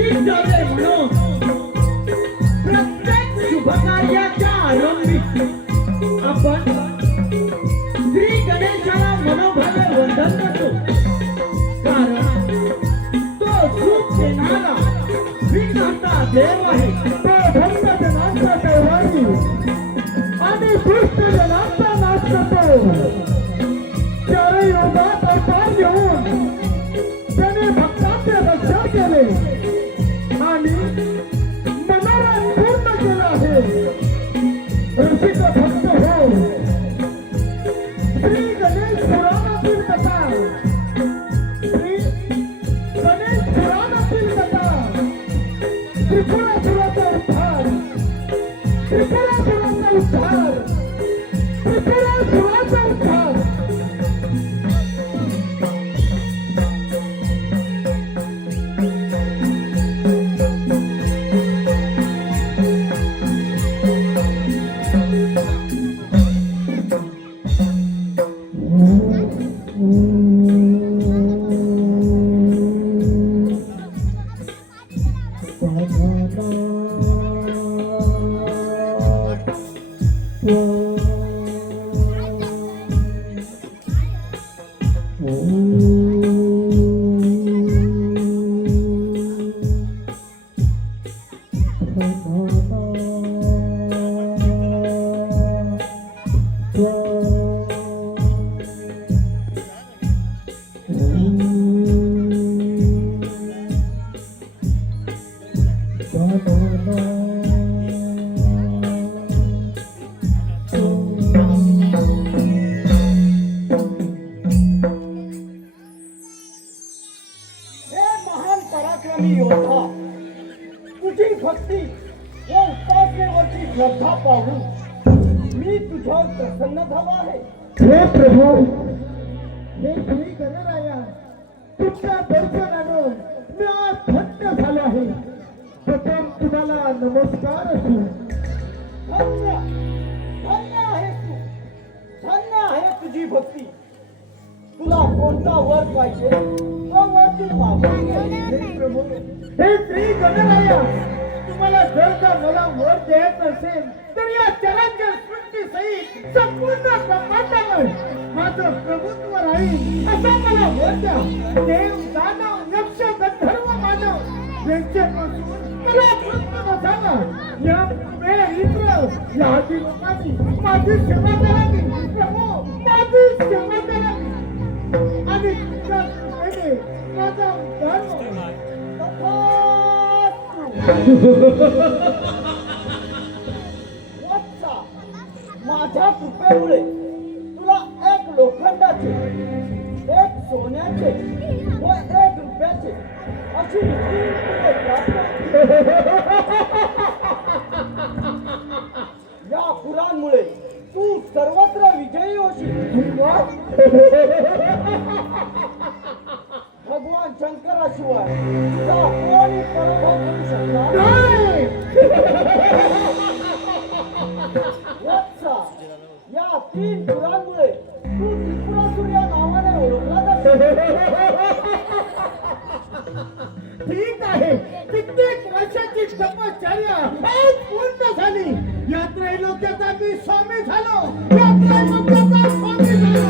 ती जावे म्हणून प्रत्येक शुभकार्याच्या आरंभी आपण श्री गणेशाला मनोभावे वंदन करतो, कारण तो सुख देणारा विघ्नहर्ता देव आहे. तो भक्त जनांचा कैवारी आणि दुष्ट जनांचा नाश करतो. चार योगात अवतार घेऊन त्याने भक्तांचे रक्षण केले आणि मनोरथ पूर्ण केलं आहे. ऋषिक भक्त हो, श्री गणेश पुराणातील कथा, श्री गणेश पुराणातील कथा, त्रिपुरासुराचा उद्धार, त्रिपुरासुराचा उद्धार, त्रिपुरासुराचा उद्धार. योद्धा, तुझी भक्ती व उपासनेवरची श्रद्धा पाहून मी तुझ्यावर प्रसन्न झालो आहे. हे प्रभू, हे श्री गणराया, तुमच्या दर्शनानं मी आज धन्य झालो आहे. प्रथम तुम्हाला नमस्कार असो. धन्य धन्य आहे तू, धन्य आहे तुझी भक्ती. तुला कोणता वर पाहिजे तो वर तू मागून घे. हे प्रभू, हे श्री गणराया, तुम्हाला जर का मला वर द्यायचं असेल तर या चराचर सृष्टी सहित संपूर्ण ब्रह्मांडावर माझं प्रभुत्व राहील असा मला वर द्या. देव, दानव, यक्ष, गंधर्व, मानव यांच्यापासून मला मुक्त बसावा. या इंद्र या आदी लोकांनी माझी सेवा करावी. प्रभू, माझी सेवा करावी आणि तुमच्या कृपेने माझा उद्धार व्हावा. वत्सा, माझ्या कृपेमुळे तुला एक लोखंडाचे, एक सोन्याचे व एक रुपयाचे अशी तीन फुले प्राप्त होतील. या पुरांमुळे तू सर्वत्र विजयी होशील. भगवान शंकराशिवाय तुझा कोणी पराभव करू शकणार नाही. वत्सा, या तीन पुरांमुळे तू त्रिपुरासुर या नावाने ओळखला जातो. ठीक आहे. कित्येक वर्षाची तपश्चर्या आज पूर्ण झाली. या त्रैलोक्याचा मी स्वामी झालो. या त्रैलोक्याचा स्वामी झालो.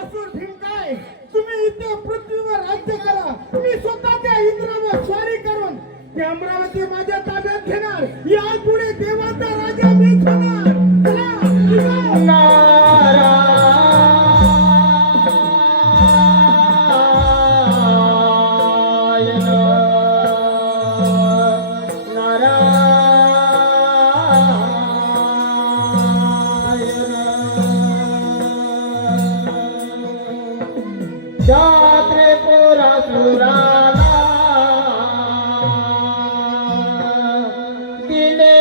असुर भीम काय, तुम्ही इथे पृथ्वीवर राज्य करा. मी स्वतः त्या इंद्रावर स्वारी करून ते अमरावती माझ्या ताब्यात घेणार. या पुढे देवाचा राजा मीच होणार. दिले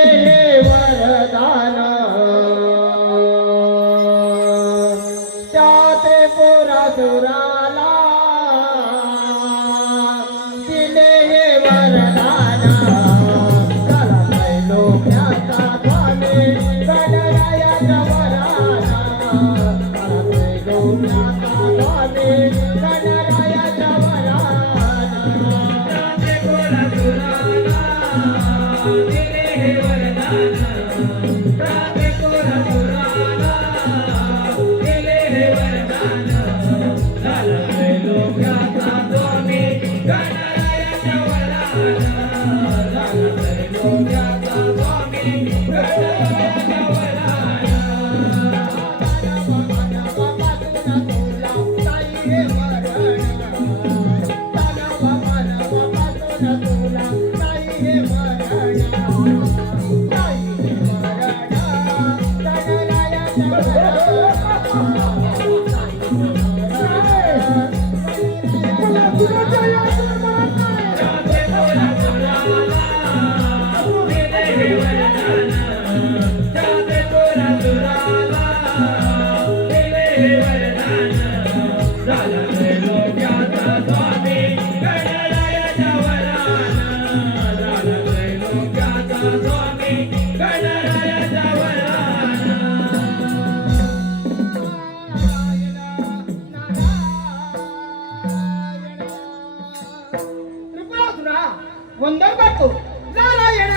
वंदन करतो. नारायण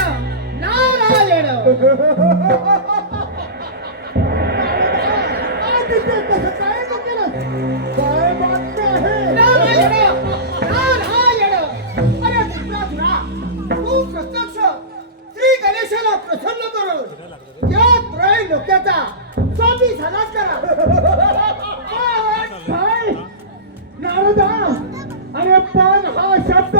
नारायण. काय बातमी आहे? नारायण नारायण. अरे त्रिपुरासुरा, तू प्रत्यक्ष श्री गणेशाला प्रसन्न करून या त्रय लोकांचा स्वामी झालाच करा. काय नारदा, अरे पण हा शब्द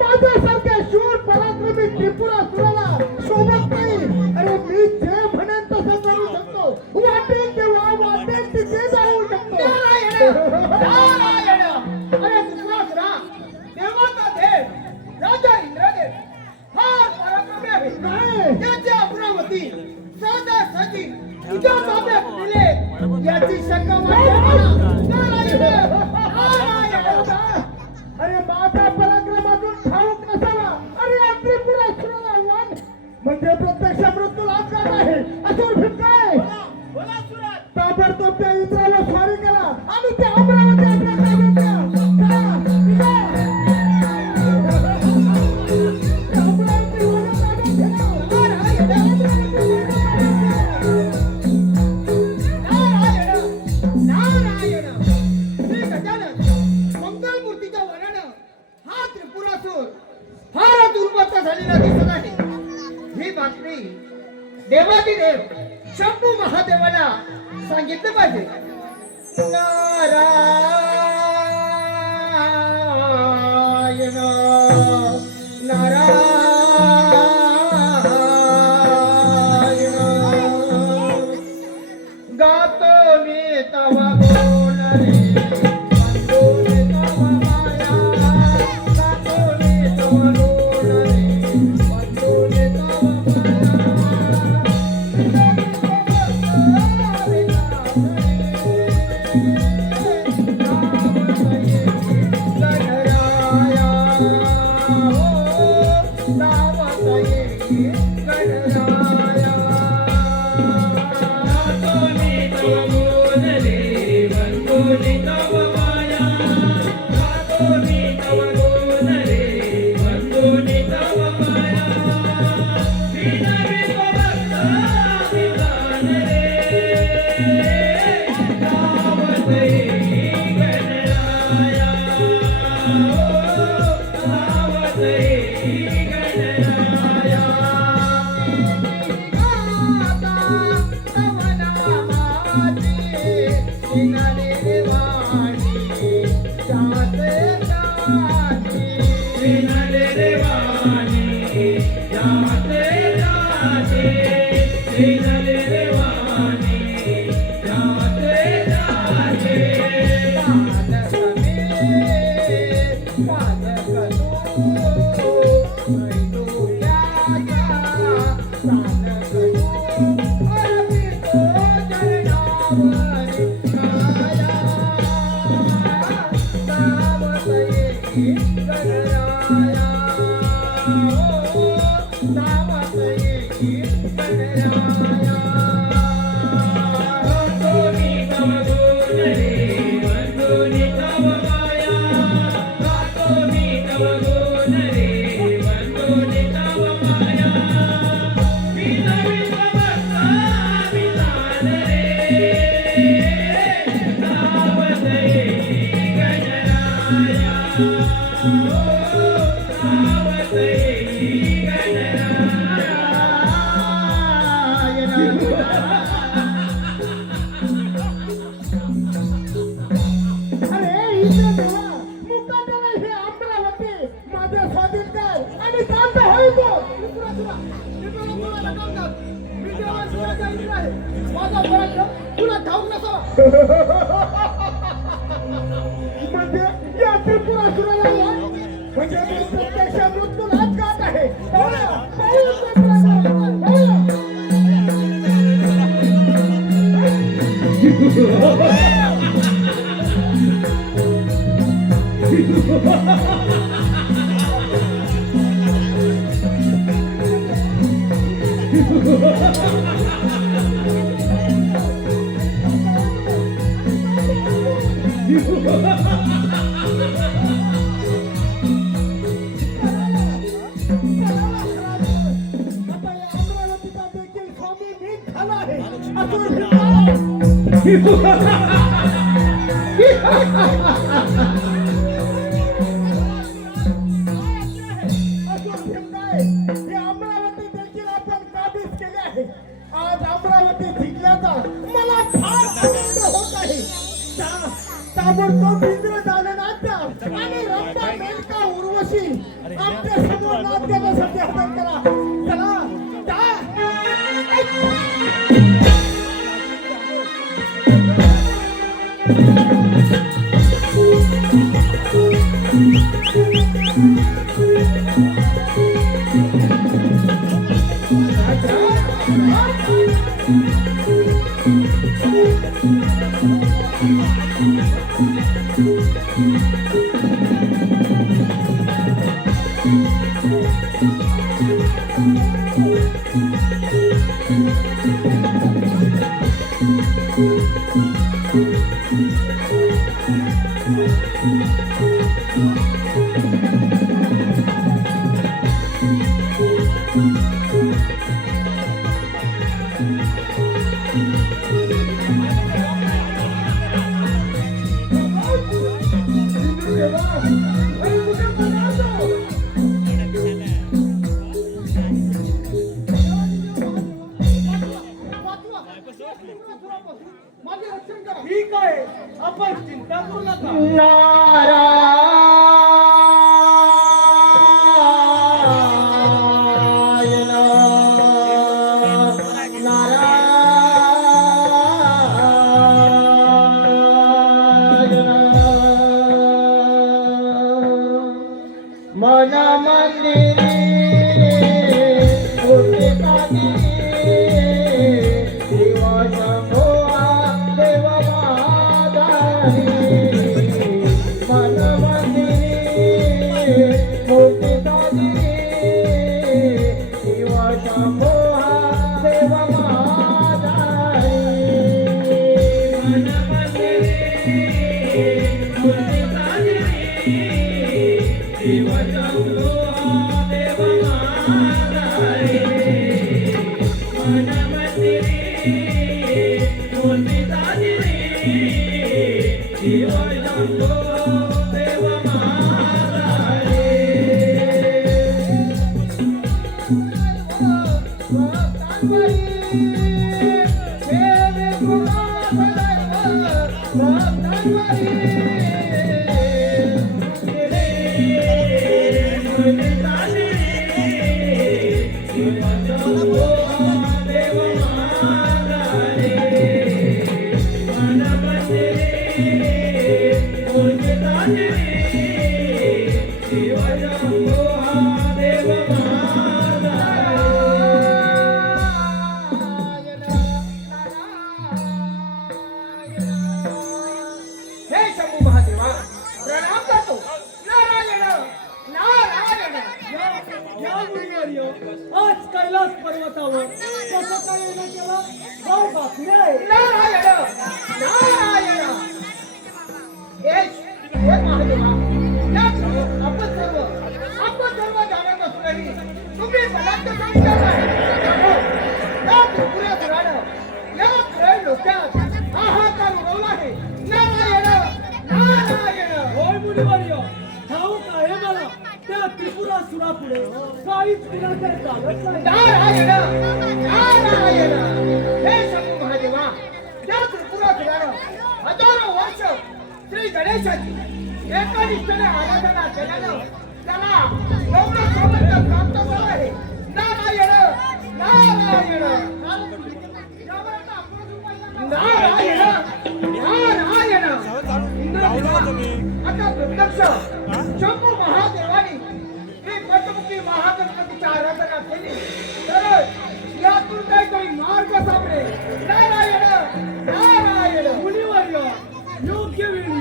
माझ्यासारख्या शूर पराक्रमी त्रिपुरासुराला शोभत नाही. अरे मी जे म्हणेन तसं करू शकतो. वाटेल तेव्हा वाटेल तिथे जाऊ शकतो. नारायण नारायण. अरे त्रिपुरासुरा, देवाचा देव राजा इंद्रदेव फार पराक्रमी आहे. काय त्याची अमरावती सहजासहजी तुझ्या ताब्यात दिले याची शंका वाटते मला. नारायण नारायण. अरे माझा पराक्रमातून ठाऊक नसावा. अरे त्रिपुरासुराला वाण म्हणजे प्रत्यक्ष मृत्यू लागणार आहे. असं काय ताबडतोब त्या इंद्राला स्वारी करा आणि त्या अमरावती आपल्या ताब्यात द्या. फारच उर्वरित झालेला दिसत आहे. ही बातमी देवादिदेव शंभू महादेवाला सांगितलं पाहिजे. नारायण नारायण. गातो मी तवा गुण रे. आहे माझा पराक्रम तुला ठाऊक नसावा म्हणजे या त्रिपुरासुराला म्हणजे मी प्रत्यक्ष मृत्यूलाच गात आहे अमरावती देखील आपण काबीज केले आहे आज अमरावती जिंकल्याचा मला फार आनंद होत आहे ताबडतोब इंद्र दाननाथ्य आणि रंभा मेनका उर्वशी आमच्या समोर नाट्यासाठी हजर करा चला ठीक आहे आपण चिंता करू नका आज कैलास पर्वतावर कसं काय येणं केलं गाव बातमी आहे आपण सर्व जाणत असूनही तुम्ही बलात्कार करत आहे या त्रिपुरासुरानं या खेळ डोक्यात हाहाकार उडवला आहे नारायण नारायण होय मुनिवर्य ठाऊक आहे मला त्या त्रिपुरासुरापुढे काहीच विनाकारण चालत नाही नारायण नारायण हे शंभू महादेवा त्या त्रिपुरासुरानं हजारो वर्ष श्री गणेशाची एका निष्ठेने आराधना केल्यानं त्याला एवढं सामर्थ्य प्राप्त झालं आहे नारायण नारायण आता प्रत्यक्ष शंभू महादेवानी ही पंचमुखी महागणपतीची आराधना केली तर यातून काहीतरी मार्ग सापडे. नारायण नारायण. मुनिवर्य, योग्य वेळी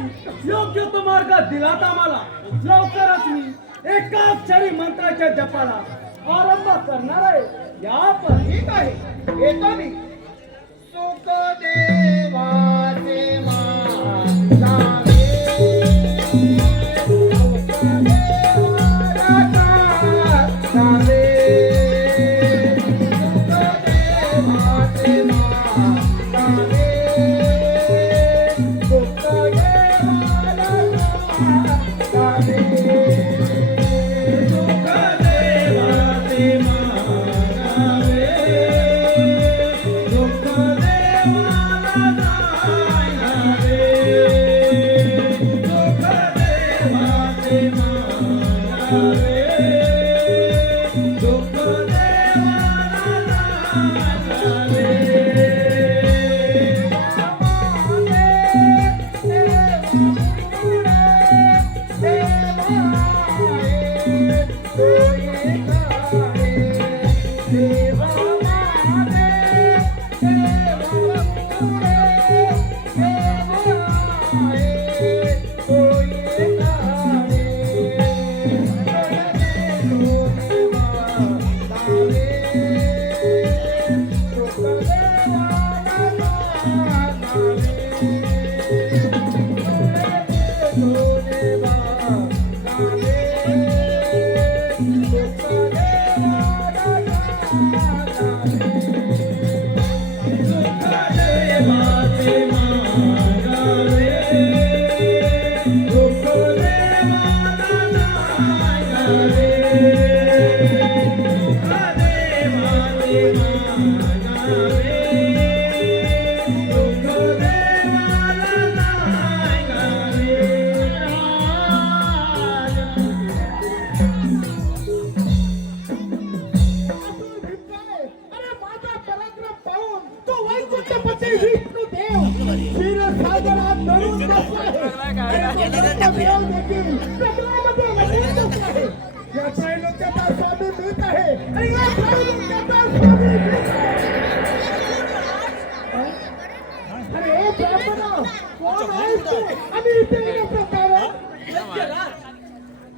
योग्य तो मार्ग दिलात आम्हाला. लवकरच मी एकाक्षरी मंत्राच्या जपाला आरंभ करणार आहे. या पण ठीक आहे, येतो मी. सुखदेवाचे मातावे,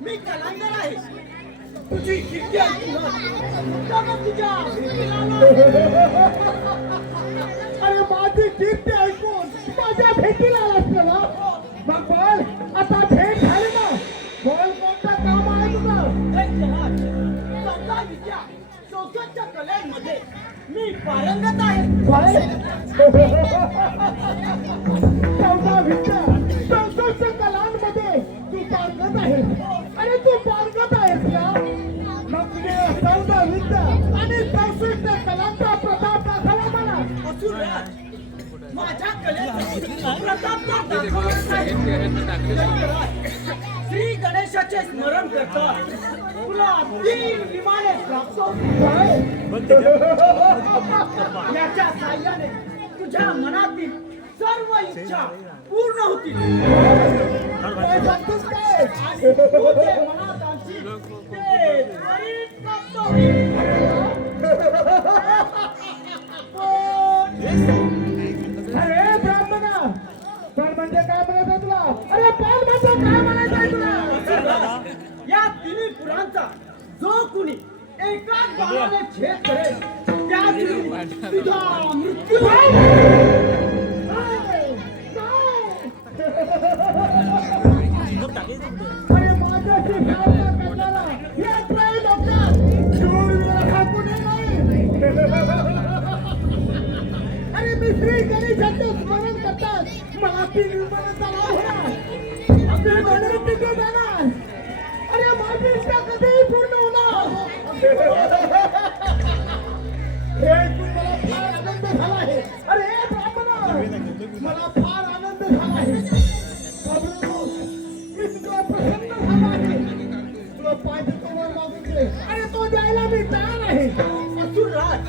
मी कलांदर आहे. तुझी कीर्ती ऐकून तुझ्या अरे माझी कीर्ती ऐकून माझ्या भेटीला आलास ना. मग बोल, आता भेट झाली ना, बोल कोणतं काम आहे तुझं? चौदा विद्या चौसष्टच्या कलांमध्ये मी पारंगत आहे. चौदा विद्या 64 कलांमध्ये तू पारंगत आहे. अरे तू पारंगत आहेस ना, मग तुझे 14 विद्या आणि 64 कलांचा प्रताप दाखवला मला. असुरराज, माझ्या कलेचा प्रताप तर दाखवलाच आहे. श्री गणेशाचे स्मरण करता तुला 3 विमाने प्राप्त होतील. याच्या साह्याने तुझ्या मनातील सर्व इच्छा पूर्ण होतील. काय सांगतोस काय? आणि तू जे मनात आणशील ते त्वरित प्राप्त होईल. अरे ब्राह्मणा, पण म्हणजे काय म्हणायचं तुला? अरे पण म्हणजे काय म्हणायचं तुला? या तिन्ही पुरांचा जो कुणी एकाच बाणाने छेद करेल त्या दिवशी तुझा मृत्यू होईल. अरे माझ्याशी सामना करणारा या त्राई लोकात शूरवीर हा कुणी नाही. अरे मी श्री गणेशाचे स्मरण करतात मला 3 विमानाचा लाभ होणार. आपल्या गणेश तिथे जाणार. अरे माझी इच्छा कधीही पूर्ण होणार. हे ऐकून मला फार आनंद झाला आहे. अरे हे ब्राह्मणा, मला फार आनंद झाला आहे. प्रभू, मी तुला प्रसन्न झाला आहे. तुला पाहिजे तो वर मागून दे. अरे तो द्यायला मी तयार आहे. असुरराज,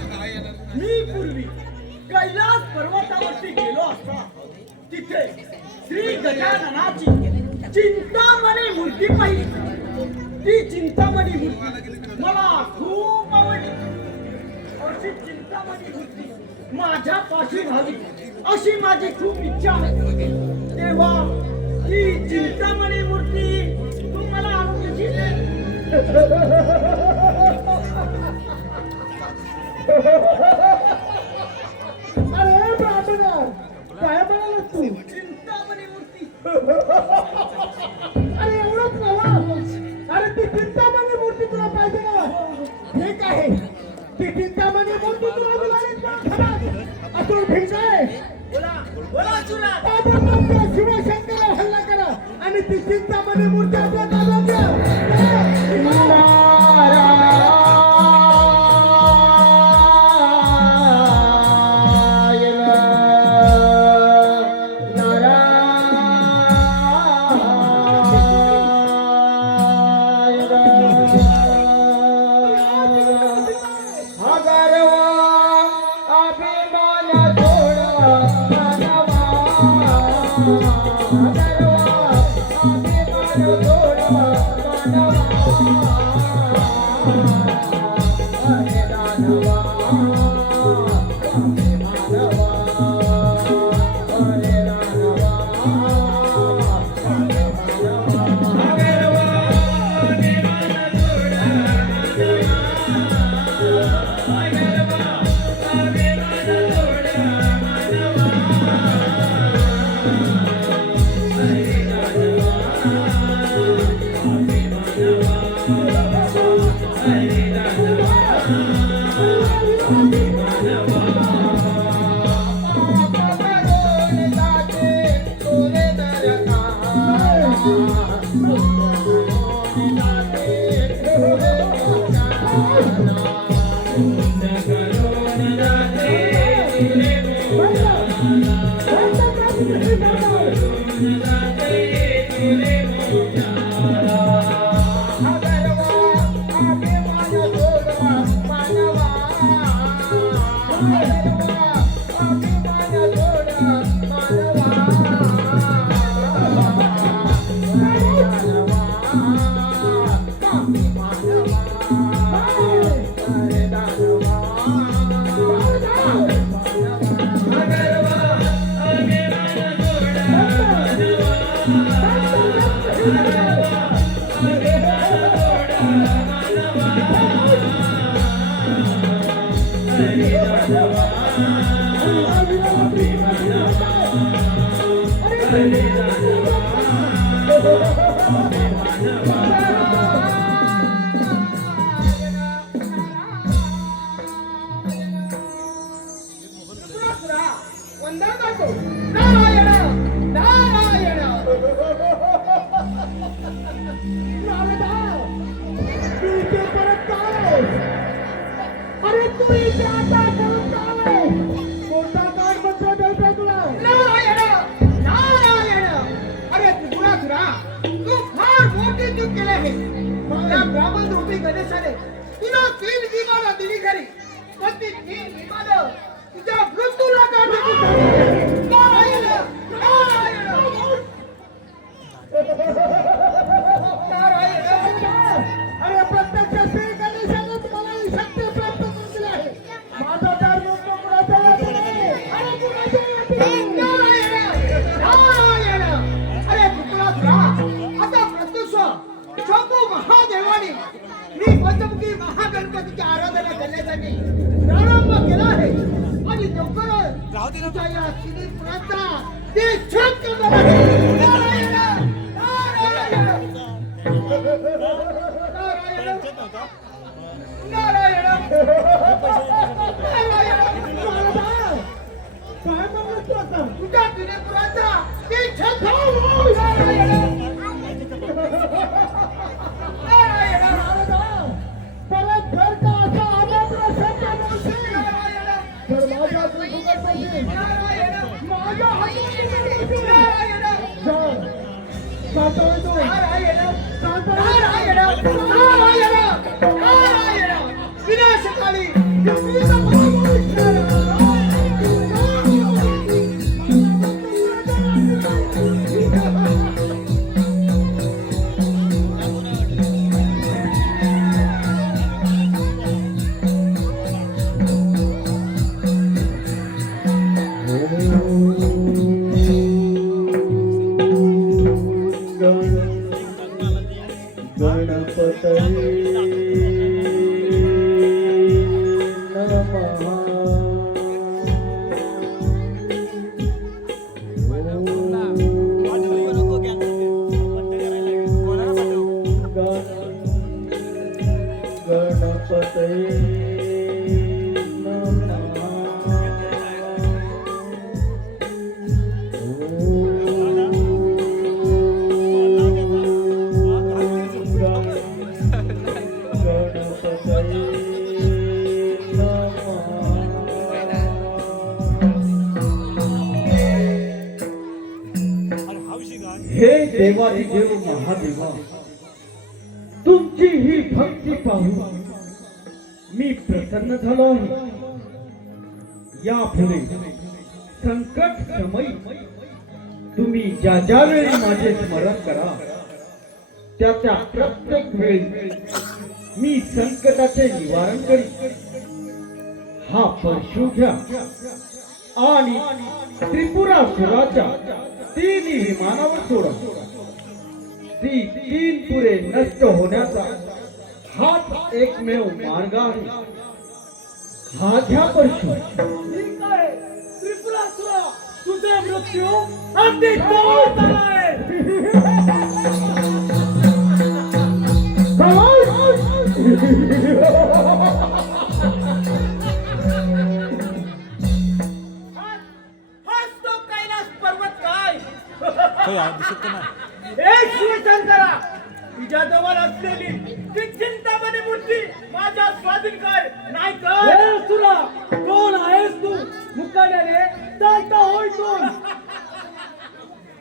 मी पूर्वी कैलास पर्वतावरती गेलो असता तिथे श्री गजाननाची चिंतामणी मूर्ती पाहिली. ती चिंतामणी मूर्ती मला खूप आवडली. अशी चिंतामणी मूर्ती माझ्या पाशी व्हावी अशी माझी खूप इच्छा आहे. तेव्हा ती चिंतामणी मूर्ती तू मला आणून देशील? अरे ब्राह्मणा, काय म्हणाला तू? चिंतामणी मूर्ती. अरे एवढंच नव्हा, अरे ती चिंतामणी मूर्ती तुला पाहिजे ना? ठीक आहे, ती चिंतामणी मूर्ती तुला मिळाली ना खरंच. अतुल भिंगाय, बोला बोला तुला. ताबडतोब त्या शिवशंकरावर हल्ला करा आणि ती चिंतामणी मूर्ती आपल्या ताब्यात द्या. अरे तू इथे आता करून काय? कोणता काय मंत्र द्यायचा तुला? अरे त्रिपुरासुरा, तू फार मोठी चूक केली आहे. त्या ब्राह्मण रूपी गणेशाने तुला 3 विमानं दिली खरी, पण ती 3 विमानं तुझ्या मृत्यूला कारणीभूत झाली. नारायण नारायण नारायण. अरे प्रत्यक्ष श्री गणेशाने तुम्हाला ही शक्ती प्राप्त करून दिली आहे. माझा तर नको कुणाचा नाही. अरे कुणाचा नाही. नारायण नारायण. अरे त्रिपुरासुरा, आता प्रत्युष शंभू महादेवाने मी पंचमुखी महागणपतीची आराधना करण्यासाठी प्रारंभ केला आहे आणि लवकरच तुझ्या या श्रीपुराचा ते छत करणार आहे. नारायण नारायण नारायण नारायण. काय म्हणलं तू आता? तुझ्या त्रिपुराचा ते छत नारायण परत घर का असा अभद्र शब्द बोलशील? तर माझ्या हातून फुकट पडशील. माझ्या हातून फुकट पडशील. जा. जातोय तू. विनाशकाली गणपतये हे देवाची देव महादेवा, तुमची ही भक्ती पाहून मी प्रसन्न झालो आहे. यापुढे संकट समयी तुम्ही ज्या ज्या वेळी माझे स्मरण करा, त्या त्या प्रत्येक वेळी मी संकटाचे निवारण करीन. हा परशु घ्या आणि त्रिपुरासुराच्या 3 विमानावर सोडा. ती 3 पुरे नष्ट होण्याचा हाच एकमेव मार्ग आहे. हा घ्या परशु. ठीक आहे त्रिपुरासुरा, तुझा मृत्यू अगदी जवळ आलाय. हाच तो कैलास पर्वत काय? एक शिवशंकरा, तुझ्या जवळ असलेली ती चिंतामणी मूर्ती माझ्या स्वाधीन कर, नाही कर. सुरा, कोण आहेस तू? मुकाट्याने चालता होय कोण?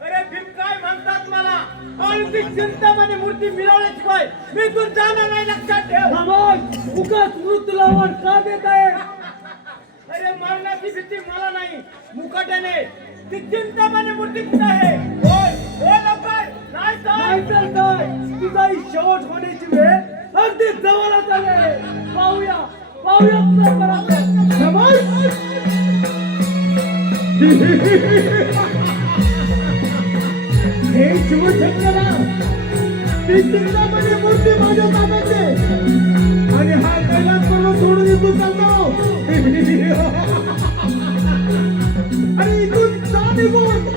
अरे भीम काय म्हणतात मला, आणि ती चिंतामणी मूर्ती मिळवलीच काय? मी तू जाणार नाही, लक्षात ठेव. उगाच मृत्यूलावर का देत आहे? अरे मरणाची भीती मला नाही, मुकाट्याने ती चिंतामणी मूर्ती कुठे आहे? होय होय लवकर. नाही तर काय, तुझा ही शेवट होण्याची वेळ अगदी जवळच आली आहे. पाहूया पाहूया तुझा पराक्रम. हे शिवशंकरा, ती चिंतामणी मूर्ती माझ्या ताब्यात आहे आणि हा कैलास पर्वत सोडून इथून चालतो. आणि इथून जा निघून.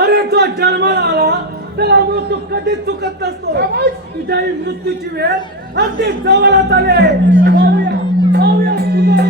अरे तो जन्माला आला त्याला मृत्यू कधीच चुकत नसतो. तुझ्या ही मृत्यूची वेळ अगदी जवळच आले. पाहूया, पाहूया तुझा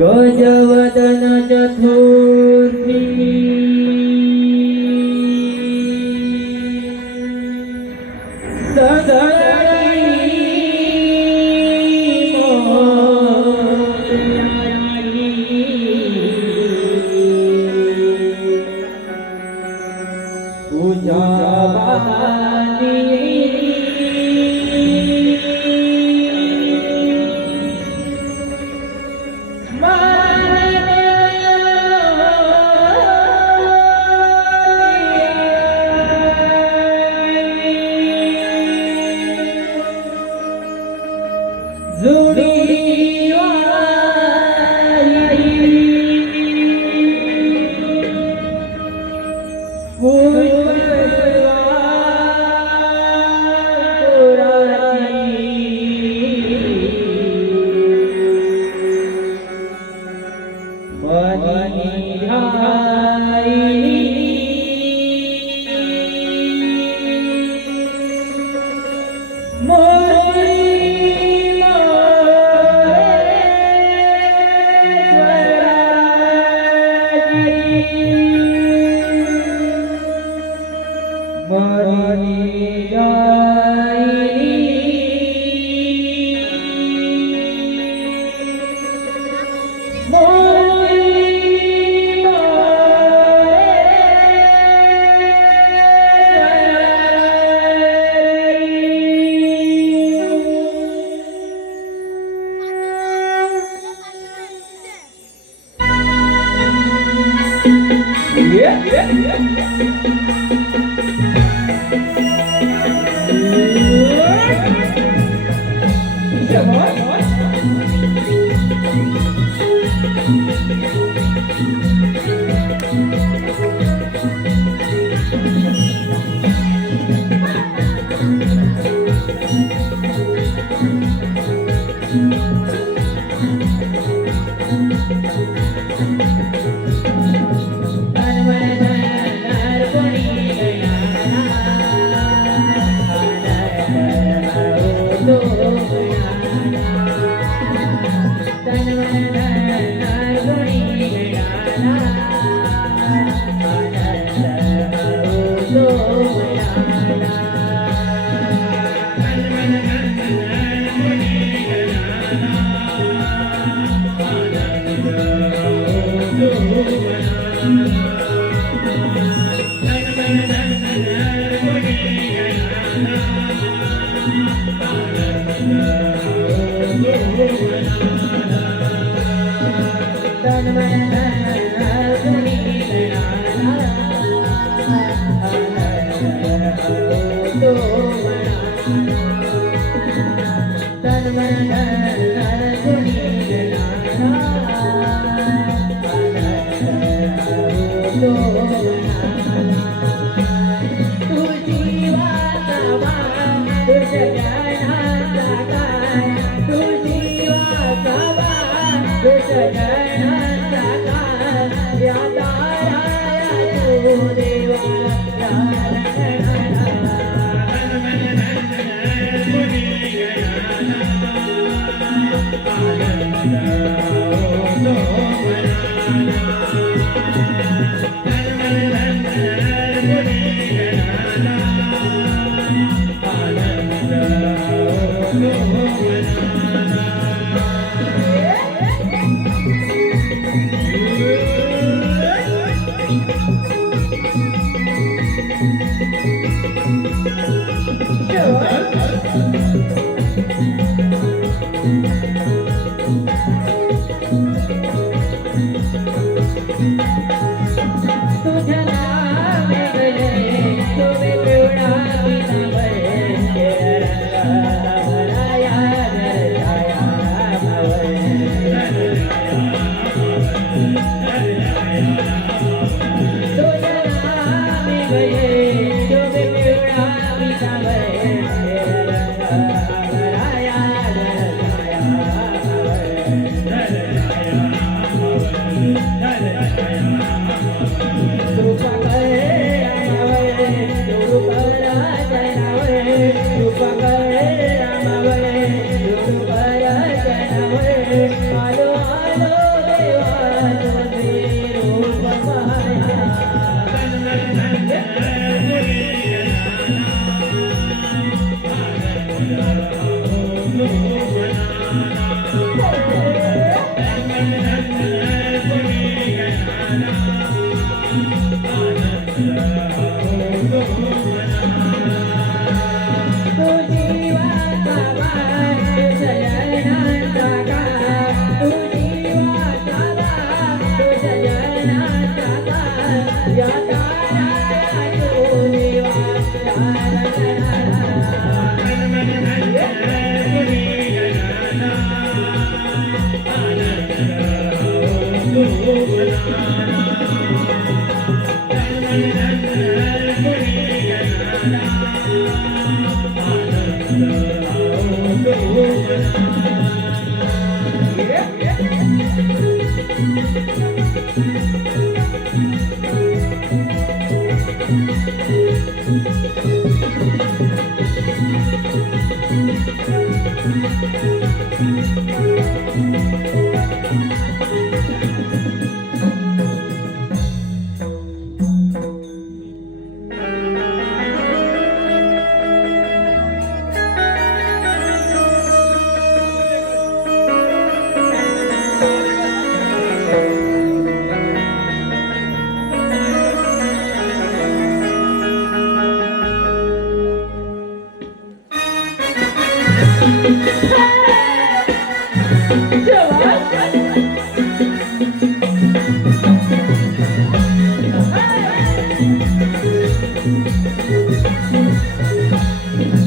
गजवदन चतुर्थी पूजा Yeah.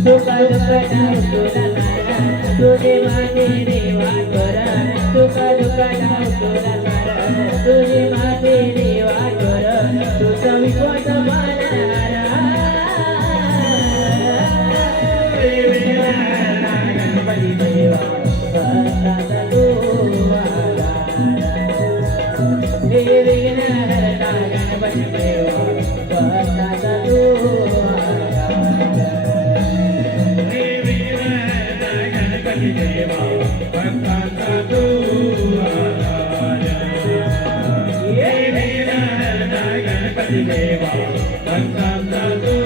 तुका तुका नाव तुला मारा तुझे माझे देवा कर तुका तुका नाव तुला मारा तुझे माझे देवा कर तुझा विश्वास मानणारा गणपती देवा भक्ताचा तू आधार हे विघ्नहर्ता गणपती देवा भक्ताचा तू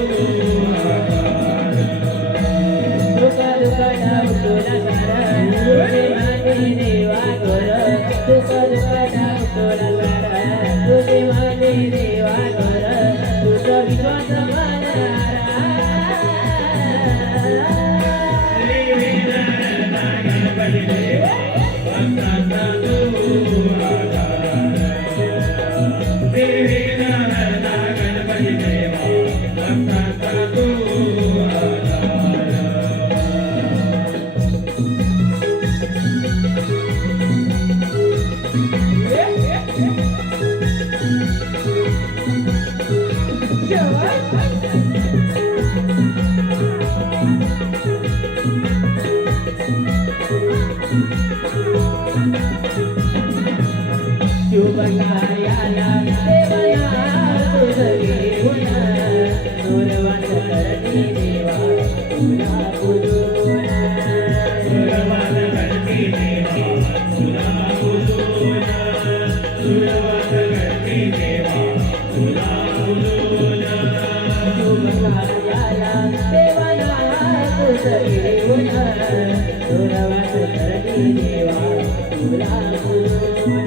तुका तुका नाव तुला मारा तुझे माझे देवा कर तुका तुका नाव तुला मारा तुझे माझे देवा कर तुझा विश्वास मानणारा गणपती देवा भक्ताचा तू गणपती देवा भक्ताचा तू शुभकार्याला देवया तुझं घेऊन सुरवात करते देवा तुला पूजून सुरवात करते देवा तुला पूजून सुरवात करते देवा तुला पूजून शुभकार्याला देवया तुझं घेऊन सुरवात करते देवा तुला पूजून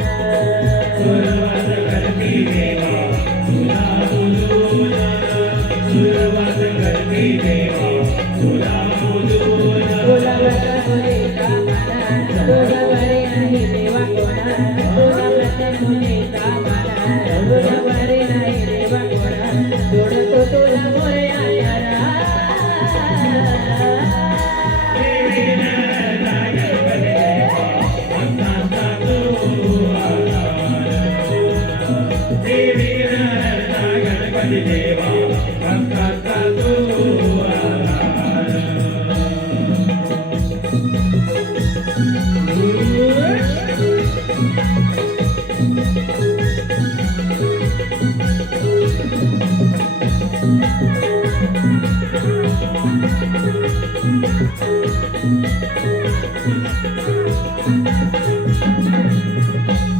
सुरवात करते देवा तुला पूजून सुरवात करते देवा तुला पूजून तुला मुले कामाला तुझा बरे नाही देवा कोणा तुझा प्रत्येक मुले कामाला तुझा बरे नाही देवा कोणा सोडतो तुला मोरे आल्याला गणपती देवा भक्ताचा तू आधार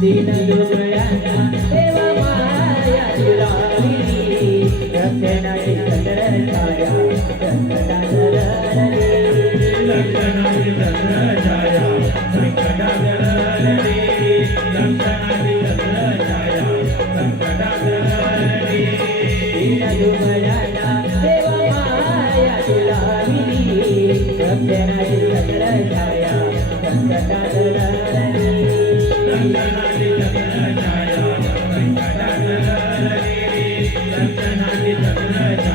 दीन दुबळ्यांना देवा माया तुलावी रक्षणाची चंद्र छाया संकटाचरणी रक्षणाची चंद्र छाया संकटाचरणी रक्षणाची चंद्र छाया संकटाचरणी दीन दुबळ्यांना देवा माया तुलावी रक्षणाची चंद्र छाया संकटाचरणी रक्षणाची चंद्र छाया संकटाचरणी रक्षणाची चंद्र छाया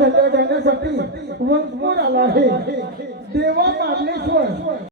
धंदा घेण्यासाठी वंशपूर आला आहे. देवा मार्लेश्वर